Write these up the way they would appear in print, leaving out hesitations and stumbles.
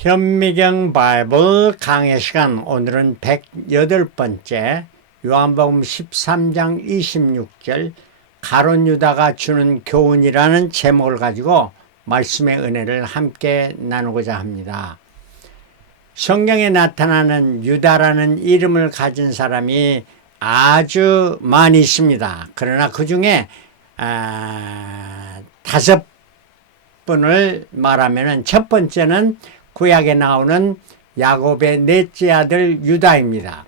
현미경 바이블 강해 시간, 오늘은 108번째, 요한복음 13장 26절 가룟 유다가 주는 교훈이라는 제목을 가지고 말씀의 은혜를 함께 나누고자 합니다. 성경에 나타나는 유다라는 이름을 가진 사람이 아주 많이 있습니다. 그러나 그 중에 5분을 말하면 첫 번째는 구약에 나오는 야곱의 넷째 아들 유다입니다.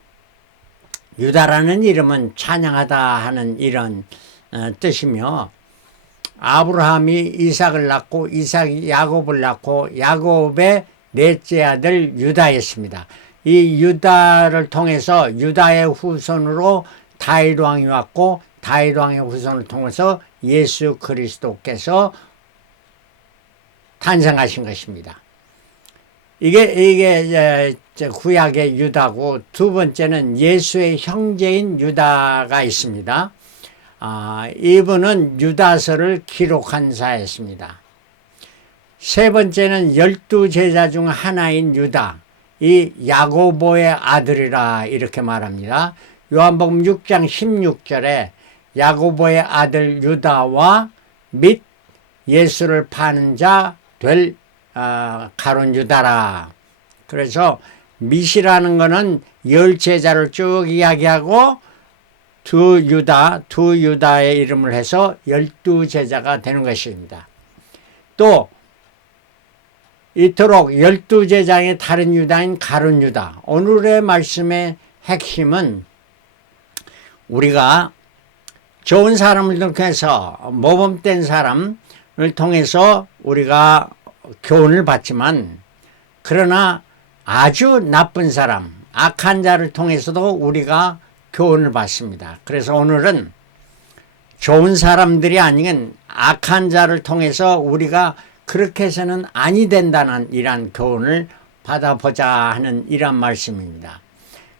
유다라는 이름은 찬양하다 하는 이런 뜻이며, 아브라함이 이삭을 낳고 이삭이 야곱을 낳고 야곱의 넷째 아들 유다였습니다. 이 유다를 통해서 유다의 후손으로 다윗 왕이 왔고, 다윗 왕의 후손을 통해서 예수 그리스도께서 탄생하신 것입니다. 이게 구약의 유다고, 두 번째는 예수의 형제인 유다가 있습니다. 이분은 유다서를 기록한 자였습니다. 세 번째는 12제자 중 하나인 유다, 이 야고보의 아들이라 이렇게 말합니다. 요한복음 6장 16절에 야고보의 아들 유다와 및 예수를 파는 자 될 가룟 유다라. 그래서 밋이라는 거는 10제자를 쭉 이야기하고 두 유다의 이름을 해서 12제자가 되는 것입니다. 또 이토록 12제자의 다른 유다인 가룟 유다. 오늘의 말씀의 핵심은 우리가 좋은 사람을 통해서, 모범된 사람을 통해서 우리가 교훈을 받지만, 그러나 아주 나쁜 사람, 악한 자를 통해서도 우리가 교훈을 받습니다. 그래서 오늘은 좋은 사람들이 아닌 악한 자를 통해서 우리가 그렇게 해서는 아니 된다는 이러한 교훈을 받아보자 하는 이런 말씀입니다.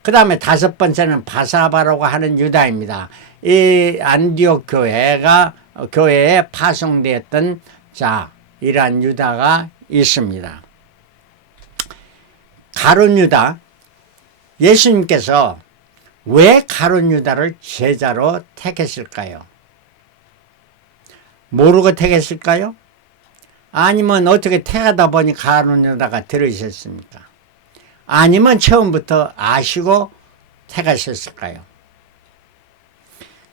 그 다음에 5번째는 바사바라고 하는 유다입니다. 이 안디옥 교회에 파송되었던 이러한 유다가 있습니다. 가룟 유다, 예수님께서 왜 가룟 유다를 제자로 택했을까요? 모르고 택했을까요? 아니면 어떻게 택하다 보니 가룟 유다가 들어있었습니까? 아니면 처음부터 아시고 택하셨을까요?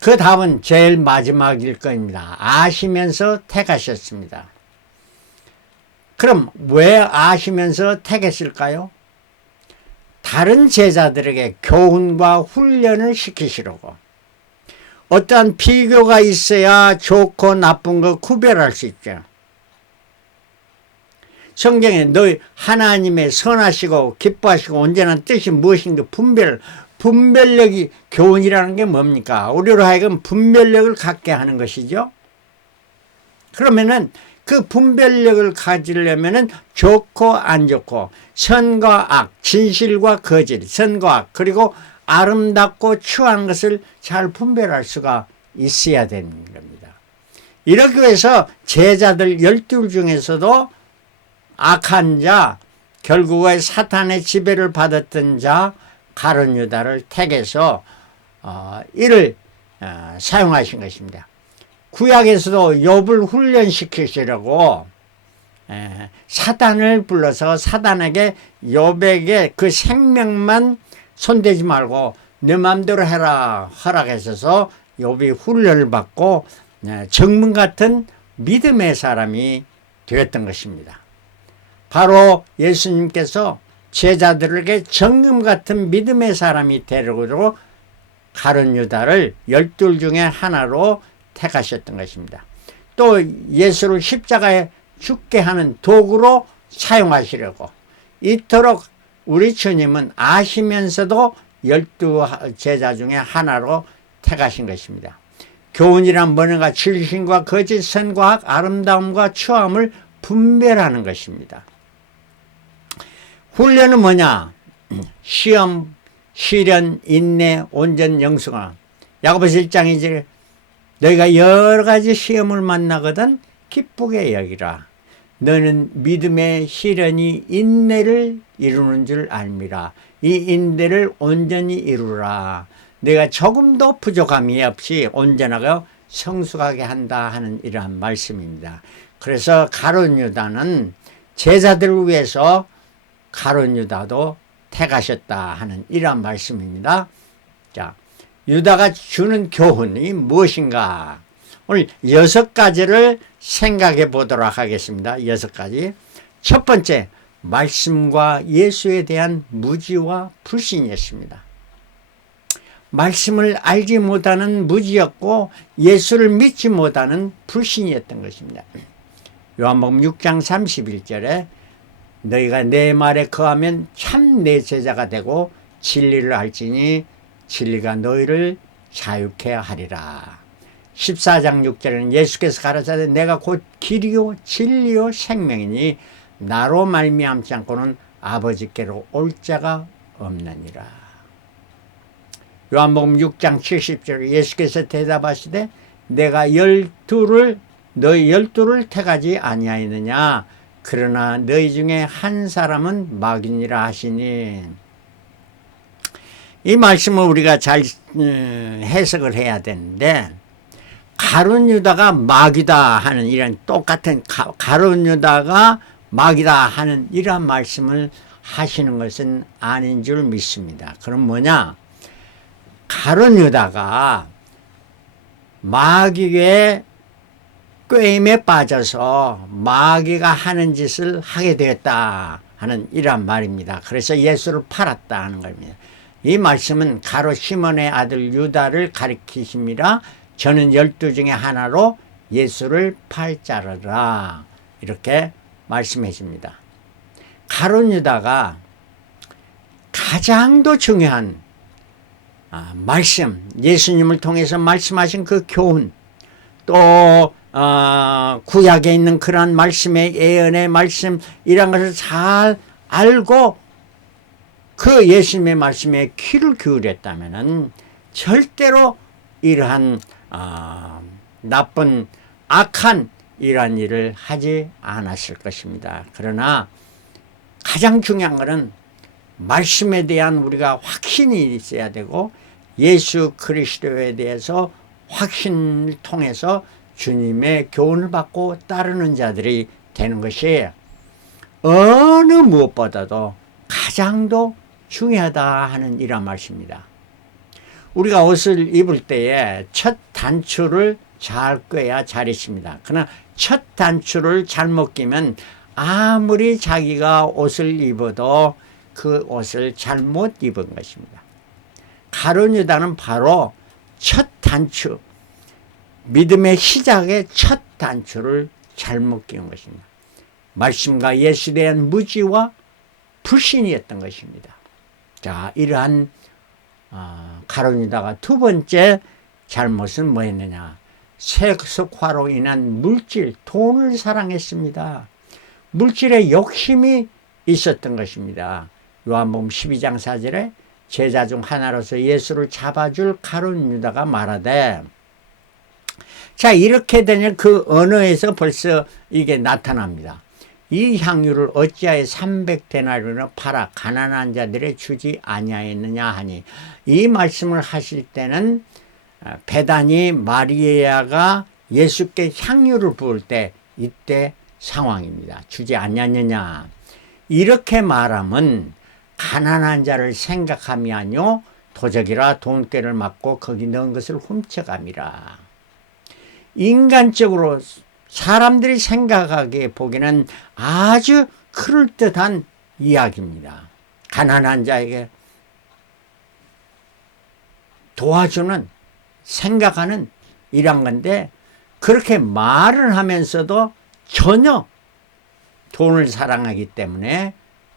그 답은 제일 마지막일 겁니다. 아시면서 택하셨습니다. 그럼 왜 아시면서 택했을까요? 다른 제자들에게 교훈과 훈련을 시키시려고. 어떠한 비교가 있어야 좋고 나쁜 거 구별할 수 있죠. 성경에 너희 하나님의 선하시고 기뻐하시고 온전한 뜻이 무엇인가 분별력이, 교훈이라는 게 뭡니까? 우리로 하여금 분별력을 갖게 하는 것이죠. 그러면은 그 분별력을 가지려면은 좋고 안 좋고, 선과 악, 진실과 거짓, 선과 악, 그리고 아름답고 추한 것을 잘 분별할 수가 있어야 되는 겁니다. 이렇게 해서 제자들 12 중에서도 악한 자, 결국에 사탄의 지배를 받았던 자 가룟 유다를 택해서 이를 사용하신 것입니다. 구약에서도 욥을 훈련시키시려고 사단을 불러서 사단에게 욥에게 그 생명만 손대지 말고 내 마음대로 해라 허락하셔서 욥이 훈련을 받고 정문 같은 믿음의 사람이 되었던 것입니다. 바로 예수님께서 제자들에게 정금 같은 믿음의 사람이 되려고 가룟 유다를 12 중에 하나로 택하셨던 것입니다. 또 예수를 십자가에 죽게 하는 도구로 사용하시려고, 이토록 우리 주님은 아시면서도 12 제자 중에 하나로 택하신 것입니다. 교훈이란 뭔가 진실과 거짓, 선과 악, 아름다움과 추함을 분별하는 것입니다. 훈련은 뭐냐? 시험, 시련, 인내, 온전, 영성아. 야고보서 1장이지. 너희가 여러 가지 시험을 만나거든 기쁘게 여기라. 너는 믿음의 시련이 인내를 이루는 줄 알미라. 이 인내를 온전히 이루라. 내가 조금도 부족함이 없이 온전하고 성숙하게 한다 하는 이러한 말씀입니다. 그래서 가룟 유다는 제자들을 위해서 가룟 유다도 택하셨다 하는 이러한 말씀입니다. 자, 유다가 주는 교훈이 무엇인가? 오늘 6가지를 생각해 보도록 하겠습니다. 6가지. 첫 번째, 말씀과 예수에 대한 무지와 불신이었습니다. 말씀을 알지 못하는 무지였고 예수를 믿지 못하는 불신이었던 것입니다. 요한복음 6장 31절에 너희가 내 말에 거하면 참 내 제자가 되고 진리를 알지니 진리가 너희를 자유케 하리라. 14장 6절에는 예수께서 가라사대 내가 곧 길이요 진리요 생명이니 나로 말미암지 않고는 아버지께로 올 자가 없느니라. 요한복음 6장 70절에 예수께서 대답하시되 내가 너희 12를 택하지 아니하였느냐 그러나 너희 중에 한 사람은 마귀니라 하시니, 이 말씀을 우리가 잘 해석을 해야 되는데, 가룟 유다가 마귀다 하는 이런 똑같은 가룟 유다가 마귀다 하는 이러한 말씀을 하시는 것은 아닌 줄 믿습니다. 그럼 뭐냐? 가룟 유다가 마귀의 꾀임에 빠져서 마귀가 하는 짓을 하게 되었다 하는 이러한 말입니다. 그래서 예수를 팔았다 하는 겁니다. 이 말씀은 가룟 시몬의 아들 유다를 가리키심이라. 저는 12 중에 하나로 예수를 팔 자르라 이렇게 말씀해 줍니다. 가룟 유다가 가장 더 중요한 말씀, 예수님을 통해서 말씀하신 그 교훈, 또 구약에 있는 그러한 말씀의 예언의 말씀 이런 것을 잘 알고 그 예수님의 말씀에 귀를 기울였다면 절대로 이러한 나쁜 악한 이러한 일을 하지 않았을 것입니다. 그러나 가장 중요한 것은 말씀에 대한 우리가 확신이 있어야 되고 예수 그리스도에 대해서 확신을 통해서 주님의 교훈을 받고 따르는 자들이 되는 것이 어느 무엇보다도 가장 더 중요하다 하는 이런 말씀입니다. 우리가 옷을 입을 때에 첫 단추를 잘 꿰야 잘 입습니다. 그러나 첫 단추를 잘못 끼면 아무리 자기가 옷을 입어도 그 옷을 잘못 입은 것입니다. 가룟 유다는 바로 첫 단추, 믿음의 시작의 첫 단추를 잘못 끼운 것입니다. 말씀과 예수에 대한 무지와 불신이었던 것입니다. 자, 이러한 가룟 유다가 두 번째 잘못은 뭐였느냐? 세속화로 인한 물질, 돈을 사랑했습니다. 물질에 욕심이 있었던 것입니다. 요한복음 12장 4절에 제자 중 하나로서 예수를 잡아줄 가룟 유다가 말하되, 자, 이렇게 되면 그 언어에서 벌써 이게 나타납니다. 이 향유를 어찌하여 300데나리온을 팔아 가난한 자들에 주지 아니하였느냐 하니, 이 말씀을 하실 때는 베다니 마리아가 예수께 향유를 부을 때 이때 상황입니다. 주지 아니하느냐 이렇게 말하면 가난한 자를 생각함이 아니요 도적이라 돈꾀를 맞고 거기 넣은 것을 훔쳐감이라. 인간적으로 사람들이 생각하기에 보기에는 아주 그럴듯한 이야기입니다. 가난한 자에게 도와주는 생각하는 이런 건데, 그렇게 말을 하면서도 전혀 돈을 사랑하기 때문에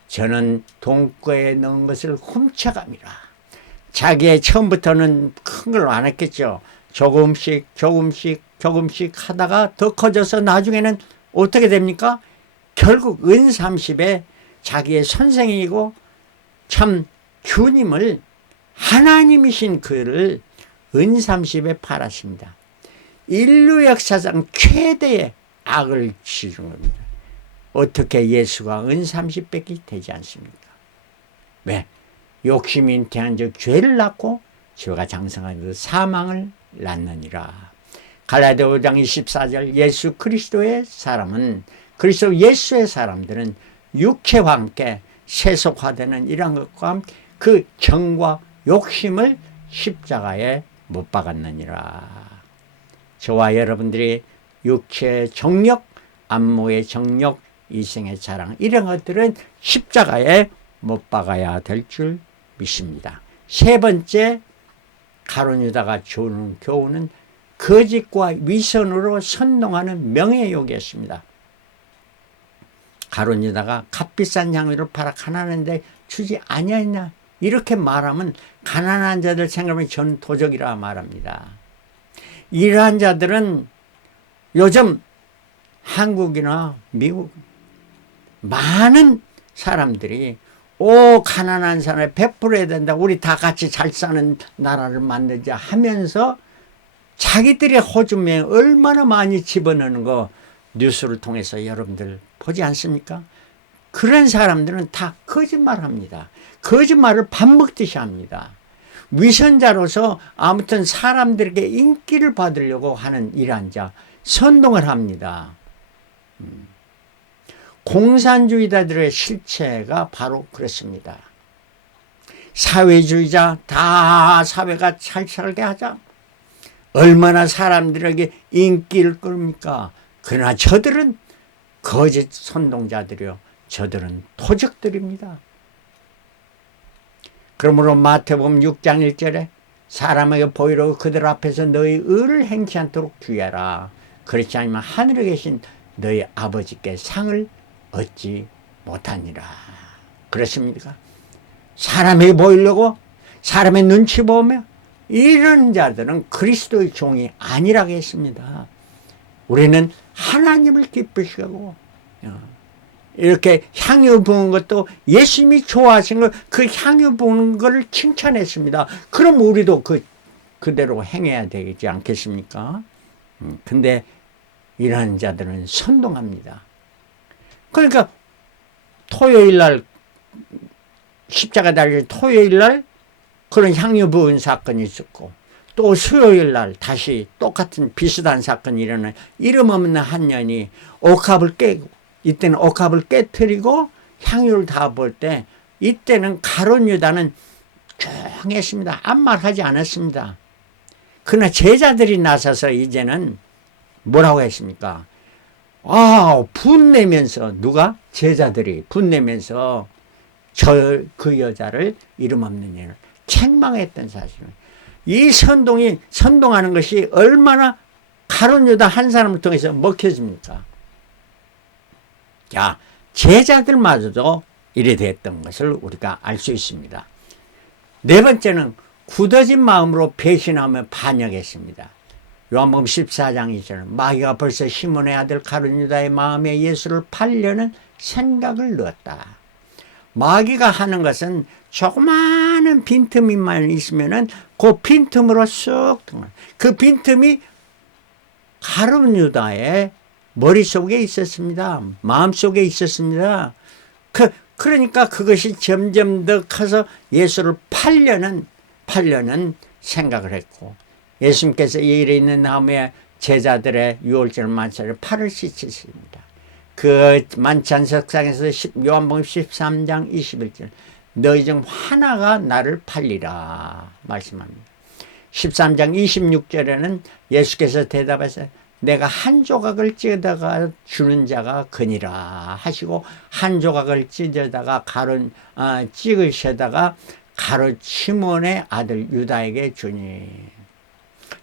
저는 돈꾀에 넣은 것을 훔쳐갑니다. 자기의 처음부터는 큰 걸 안 했겠죠. 조금씩 하다가 더 커져서 나중에는 어떻게 됩니까? 결국 은30에 자기의 선생이고 참 주님을, 하나님이신 그를 은30에 팔았습니다. 인류 역사상 최대의 악을 지른 겁니다. 어떻게 예수가 은 30백이 되지 않습니까? 왜? 욕심이 대한 즉 죄를 낳고 죄가 장성한 사망을 낳느니라. 갈라디아 5장 24절 예수 그리스도의 사람은 그리스도 예수의 사람들은 육체와 함께 세속화되는 이러한 것과 함께 그 정과 욕심을 십자가에 못 박았느니라. 저와 여러분들이 육체의 정욕, 안목의 정욕, 이생의 자랑 이런 것들은 십자가에 못 박아야 될 줄 믿습니다. 세 번째 가룟 유다가 주는 교훈은 거짓과 위선으로 선동하는 명예욕이었습니다. 가룟 유다가 값비싼 향유를 팔아 가난한데 주지 아니하냐 이렇게 말하면 가난한 자들 생각하면 전 도적이라 말합니다. 이러한 자들은 요즘 한국이나 미국 많은 사람들이 가난한 사람에 베풀어야 된다. 우리 다 같이 잘 사는 나라를 만들자 하면서 자기들의 호주머니에 얼마나 많이 집어넣는 거 뉴스를 통해서 여러분들 보지 않습니까? 그런 사람들은 다 거짓말합니다. 거짓말을 밥 먹듯이 합니다. 위선자로서 아무튼 사람들에게 인기를 받으려고 하는 이러한 자 선동을 합니다. 공산주의자들의 실체가 바로 그렇습니다. 사회주의자 다 사회가 잘 살게 하자. 얼마나 사람들에게 인기를 끌입니까? 그러나 저들은 거짓 선동자들이요. 저들은 토적들입니다. 그러므로 마태복음 6장 1절에 사람에게 보이려고 그들 앞에서 너희 의를 행치 않도록 주의하라. 그렇지 않으면 하늘에 계신 너희 아버지께 상을 얻지 못하니라. 그렇습니까? 사람에게 보이려고 사람의 눈치 보며 이런 자들은 그리스도의 종이 아니라고 했습니다. 우리는 하나님을 기쁘시고 이렇게 향유 부은 것도 예수님이 좋아하신 걸 그 향유 부은 것을 칭찬했습니다. 그럼 우리도 그대로 행해야 되지 않겠습니까? 근데 이런 자들은 선동합니다. 그러니까 토요일 날 십자가 달릴 토요일 날 그런 향유 부은 사건이 있었고 또 수요일 날 다시 똑같은 비슷한 사건이 일어나 이름 없는 한 년이 옥합을 깨고 이때는 옥합을 깨뜨리고 향유를 다 볼 때 이때는 가룟 유다는 조용했습니다. 아무 말 하지 않았습니다. 그러나 제자들이 나서서 이제는 뭐라고 했습니까? 분내면서 누가? 제자들이 분내면서 그 여자를 이름 없는 일을 책망했던 사실은 이 선동하는 것이 얼마나 가룟 유다 한 사람을 통해서 먹혀집니까? 자, 제자들마저도 이래 됐던 것을 우리가 알 수 있습니다. 네 번째는 굳어진 마음으로 배신하며 반역했습니다. 요한복음 14장 2절 마귀가 벌써 시몬의 아들 가룟 유다의 마음에 예수를 팔려는 생각을 넣었다. 마귀가 하는 것은 조그마한 빈틈이만 있으면은 그 빈틈으로 쑥 그 빈틈이 가룟 유다의 머릿속에 있었습니다. 마음속에 있었습니다. 그러니까 그것이 점점 더 커서 예수를 팔려는 생각을 했고 예수님께서 이 일이 있는 다음에 제자들의 유월절 만찬을 팔을 씻으십니다. 그 만찬 석상에서 요한복음 13장 21절 너희 중 하나가 나를 팔리라 말씀합니다. 13장 26절에는 예수께서 대답해서 내가 한 조각을 찢어다가 주는 자가 그니라 하시고 한 조각을 찢어다가 찍으셔다가 가룟 시몬의 아들 유다에게 주니.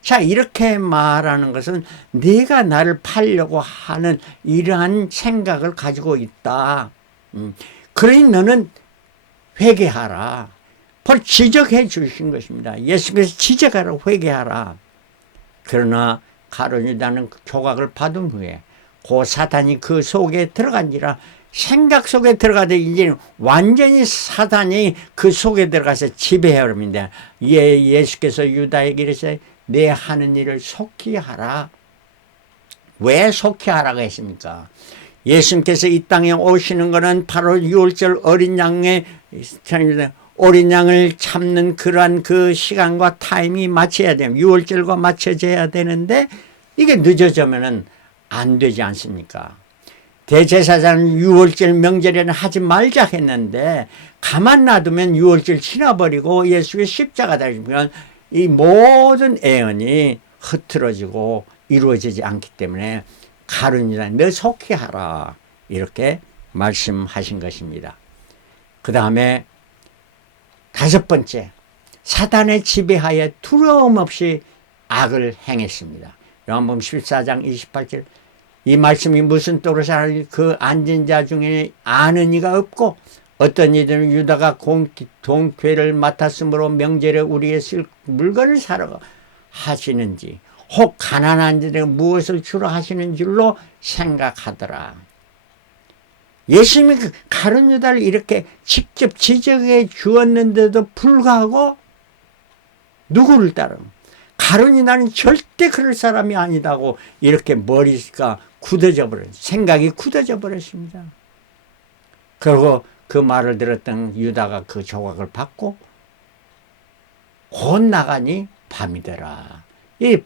자, 이렇게 말하는 것은 네가 나를 팔려고 하는 이러한 생각을 가지고 있다. 그러니 너는 회개하라. 바로 지적해 주신 것입니다. 예수께서 지적하라, 회개하라. 그러나 가룟 유다는 조각을 받은 후에 그 사탄이 그 속에 들어간지라 생각 속에 들어가도 이제는 완전히 사탄이 그 속에 들어가서 지배해 버립니다. 예수께서 유다에게 이르시되 내 하는 일을 속히 하라. 왜 속히 하라고 했습니까? 예수님께서 이 땅에 오시는 것은 바로 유월절 어린 양의 어린 양을 참는 그러한 그 시간과 타임이 맞춰야 돼요. 유월절과 맞춰져야 되는데 이게 늦어지면은 안 되지 않습니까? 대제사장은 유월절 명절에는 하지 말자 했는데 가만 놔두면 유월절 지나버리고 예수의 십자가 달리면 이 모든 애언이 흐트러지고 이루어지지 않기 때문에 가룟유다 너 속히 하라 이렇게 말씀하신 것입니다. 그 다음에 다섯 번째, 사단의 지배하에 두려움 없이 악을 행했습니다. 요한복음 14장 28절 이 말씀이 무슨 뜻으로 하는지 그 앉은 자 중에 아는 이가 없고 어떤 이들은 유다가 동쾌를 맡았으므로 명절에 우리의 쓸 물건을 사러 하시는지 혹 가난한 자들에게 무엇을 주러 하시는 줄로 생각하더라. 예수님이 가룟 유다를 이렇게 직접 지적해 주었는데도 불구하고 누구를 따르는 가룟 유다는 절대 그럴 사람이 아니다고 이렇게 머리가 굳어져 버렸어요. 생각이 굳어져 버렸습니다. 그리고 그 말을 들었던 유다가 그 조각을 받고 곧 나가니 밤이 되라. 이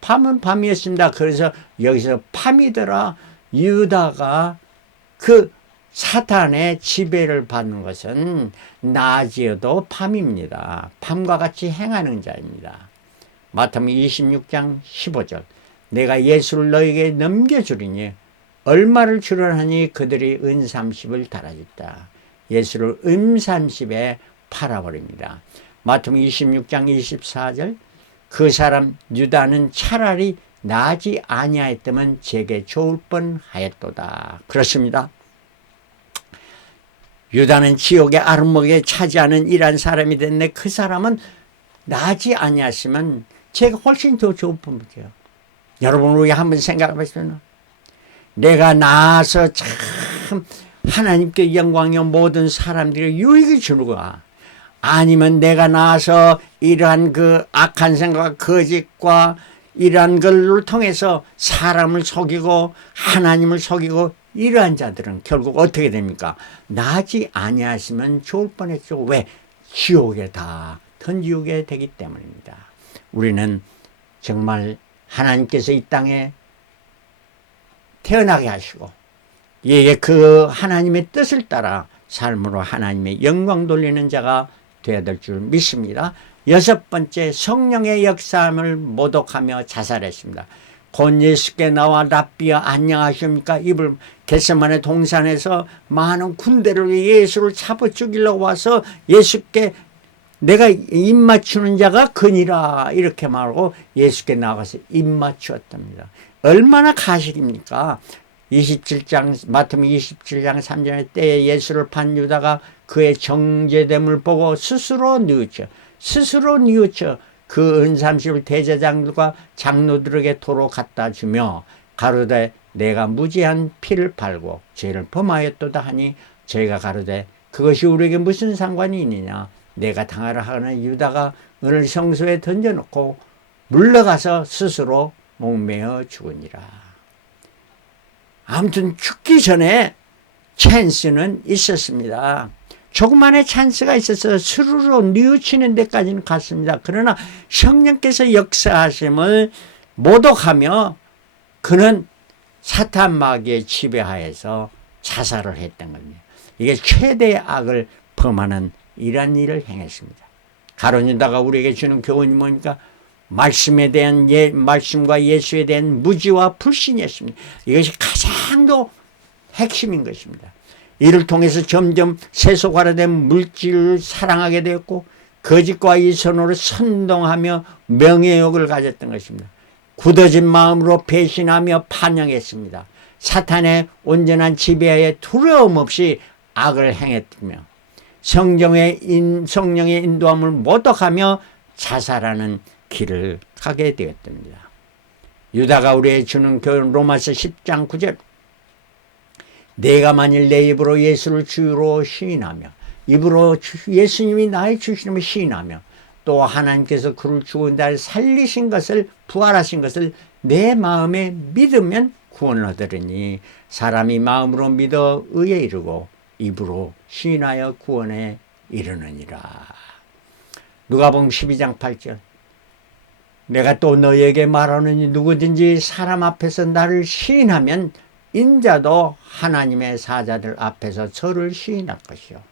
밤은 밤이었습니다. 그래서 여기서 밤이 되라. 유다가 그 사탄의 지배를 받는 것은 낮이어도 밤입니다. 밤과 같이 행하는 자입니다. 마태복음 26장 15절 내가 예수를 너에게 넘겨주리니 얼마를 주려하니 그들이 은 30을 달아줬다. 예수를 은 30에 팔아버립니다. 마태복음 26장 24절 그 사람 유다는 차라리 나지 아니하였다면 제게 좋을 뻔하였도다. 그렇습니다. 유다는 지옥의 아름목에 차지하는 이러한 사람이 됐는데 그 사람은 나지 아니하시면 제가 훨씬 더 좋을 뻔이죠. 여러분 우리 한번 생각해보시면 내가 나아서 참 하나님께 영광이요 모든 사람들이 유익을 주는가 아니면 내가 나아서 이러한 그 악한 생각과 거짓과 이러한 걸로 통해서 사람을 속이고 하나님을 속이고 이러한 자들은 결국 어떻게 됩니까? 나지 아니하시면 좋을 뻔했죠. 왜? 지옥에 다 던지게 되기 때문입니다. 우리는 정말 하나님께서 이 땅에 태어나게 하시고 그 하나님의 뜻을 따라 삶으로 하나님의 영광 돌리는 자가 되어야 될 줄 믿습니다. 여섯 번째, 성령의 역사함을 모독하며 자살했습니다. 곧 예수께 나와 랍비야 안녕하십니까? 입을 겟세마네 동산에서 많은 군대를 예수를 잡아 죽이려고 와서 예수께 내가 입 맞추는 자가 그니라 이렇게 말하고 예수께 나가서 입 맞추었답니다. 얼마나 가식입니까? 27장 마태복음 27장 3절에 때에 예수를 판 유다가 그의 정죄됨을 보고 스스로 뉘우쳐 그 은삼십을 대제장들과 장로들에게 도로 갖다 주며 가로되 내가 무지한 피를 팔고 죄를 범하였도다 하니 저희가 가로되 그것이 우리에게 무슨 상관이 있느냐 내가 당하라 하는 유다가 은을 성소에 던져놓고 물러가서 스스로 목매어 죽으니라. 아무튼 죽기 전에 찬스는 있었습니다. 조그만의 찬스가 있어서 스스로 뉘우치는 데까지는 갔습니다. 그러나 성령께서 역사하심을 모독하며 그는 사탄 마귀의 지배하에서 자살을 했던 겁니다. 이게 최대의 악을 범하는 이러한 일을 행했습니다. 가룟 유다가 우리에게 주는 교훈이 뭡니까? 말씀에 대한 말씀과 예수에 대한 무지와 불신이었습니다. 이것이 가장 더 핵심인 것입니다. 이를 통해서 점점 세속화된 물질을 사랑하게 되었고 거짓과 이선으로 선동하며 명예욕을 가졌던 것입니다. 굳어진 마음으로 배신하며 반영했습니다. 사탄의 온전한 지배하에 두려움 없이 악을 행했으며 성령의 인도함을 모독하며 자살하는 길을 가게 되었답니다. 유다가 우리에게 주는 교훈 로마서 10장 9절 내가 만일 내 입으로 예수를 주로 시인하며 입으로 예수님이 나의 주시님을 시인하며 또 하나님께서 그를 죽은 날 살리신 것을 부활하신 것을 내 마음에 믿으면 구원을 얻으리니 사람이 마음으로 믿어 의에 이르고 입으로 시인하여 구원에 이르느니라. 누가복음 12장 8절. 내가 또 너희에게 말하노니 누구든지 사람 앞에서 나를 시인하면 인자도 하나님의 사자들 앞에서 저를 시인할 것이요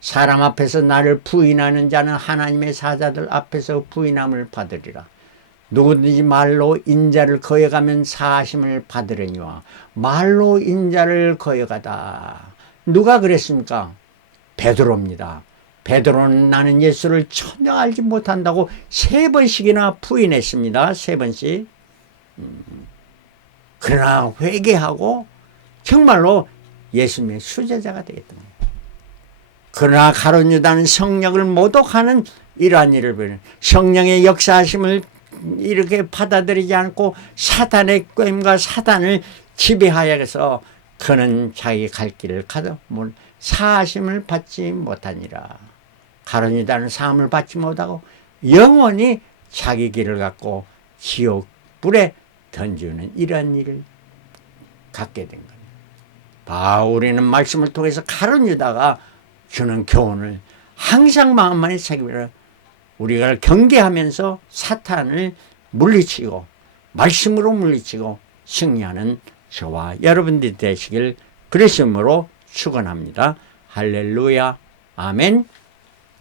사람 앞에서 나를 부인하는 자는 하나님의 사자들 앞에서 부인함을 받으리라. 누구든지 말로 인자를 거여가면 사하심을 받으려니와 말로 인자를 거여가다. 누가 그랬습니까? 베드로입니다. 베드로는 나는 예수를 전혀 알지 못한다고 3번씩이나 부인했습니다. 3번씩. 그러나 회개하고 정말로 예수님의 수제자가 되겠다. 그러나 가룟 유다는 성령을 모독하는 이러한 일을 보이는 성령의 역사하심을 이렇게 받아들이지 않고 사탄의 꾀임과 사탄을 지배하여서 그는 자기 갈 길을 가도 사하심을 받지 못하니라. 가룟 유다는 사함을 받지 못하고 영원히 자기 길을 갖고 지옥 불에 던지는 이러한 일을 갖게 된 겁니다. 바울이는 말씀을 통해서 가룟 유다가 주는 교훈을 항상 마음만에 새기며 우리가 경계하면서 사탄을 물리치고 말씀으로 물리치고 승리하는 저와 여러분들이 되시길 그리스도로 축원합니다. 할렐루야. 아멘.